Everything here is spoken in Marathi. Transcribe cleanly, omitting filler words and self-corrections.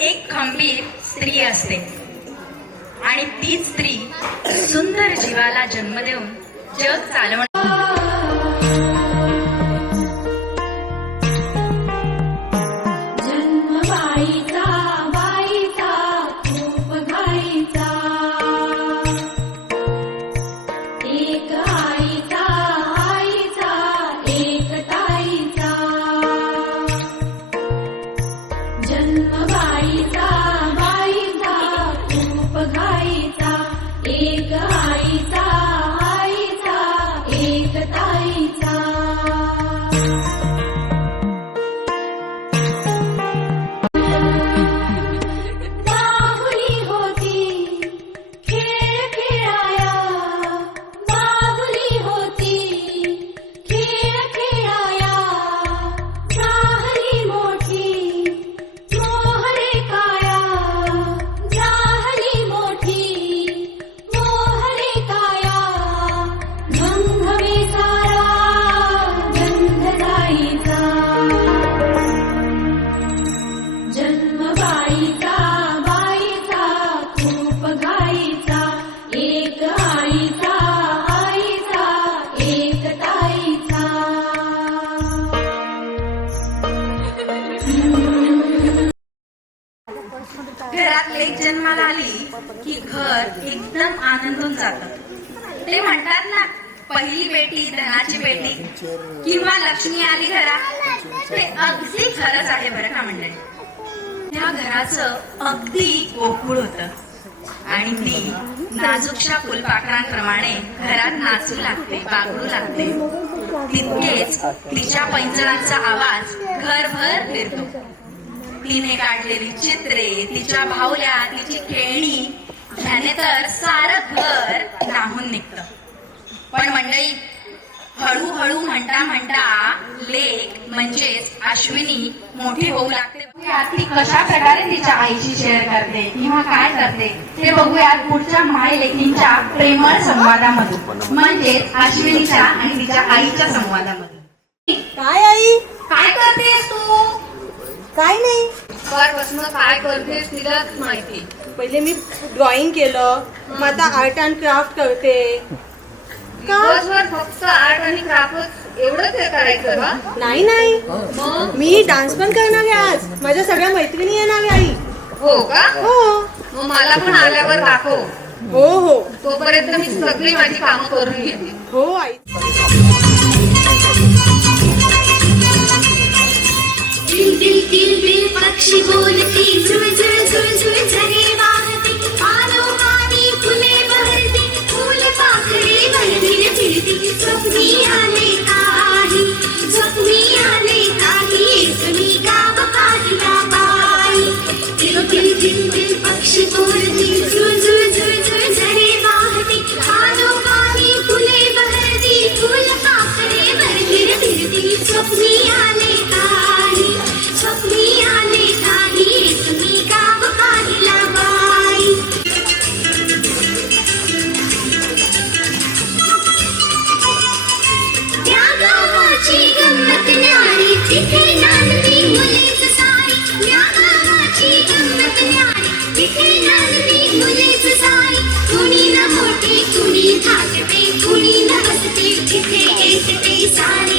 एक खंबीर स्त्री असते आणि ती स्त्री सुंदर जीवाला जन्म देऊन जग चालवणार। घरात लेक जन्माला आली की घर एकदम आनंदून जातं। ते म्हणतात ना, पहिली बेटी धनाची बेटी किंवा लक्ष्मी आली घरात। ते अगदी खरंच आहे बरं का मंडळी। त्या घराचं अगदी गोकुळ होतं आणि ती नाजूकशा फुलपाखरांप्रमाणे घरात नाचू लागते, बागडू लागते। तितकेच तिच्या पैंजणांचा आवाज घरभर फिरतो। तिने काढलेली चित्रे, तिच्या भावल्या, तिची खेळणी ह्याने तर सारं घर न्हाऊन निघतं। पण मंडळी, हळूहळू म्हणता म्हणता लेक म्हणजेच अश्विनी मोठी होऊ लागते। ती कशा प्रकारे तिच्या आईची शेअर करते किंवा काय करते ते बघूयात पुढच्या माय लेकींच्या प्रेमळ संवादामधून, म्हणजेच अश्विनीच्या आणि तिच्या आईच्या संवादामधून। काय आई, काय करतेस तू? काय नाही, बसून काय करतेस तिलाच माहिती। पहिले मी ड्रॉइंग केलं, मग आता आर्ट अँड क्राफ्ट करते। दिवसभर फक्त आर्ट आणि क्राफ्ट एवढंच करायचं का? नाही नाही, मी डान्स पण करणार आहे आज। माझ्या सगळ्या मैत्रिणी येणार आहे आई। हो का? हो। मग मला पण आल्यावर दाखव। हो हो, तोपर्यंत मी सगळी माझी कामं करून घेते। हो आई। किलबिल पक्षी बोलती, झुळ झुळ झुळ झुळ झरे वाहते, पानोपानी फुले बहरती, फूल पाकळी भरभीर फिरती। स्वप्नी आले काही, स्वप्नी आले काही, एक मी गाव पाहिला बाई। किलबिल पक्षी बोलती, झुळ झुळ झुळ झुळ झरे वाहते, पानोपानी फुले बहरती, फूल पाकळी भरभीर फिरती। स्वप्नी आले काही, स्वप्नी आले काही, तुम्ही गाव पाहिला बाई। त्या गावाची गंमत न्यारी, तिथे नांदली मुलेच सारी। त्या गावाची गंमत न्यारी, तिथे नांदली मुलेच सारी। कुणी न मोठे, कुणी थाटते, कुणी न बसते, तिथे एकटे सारे।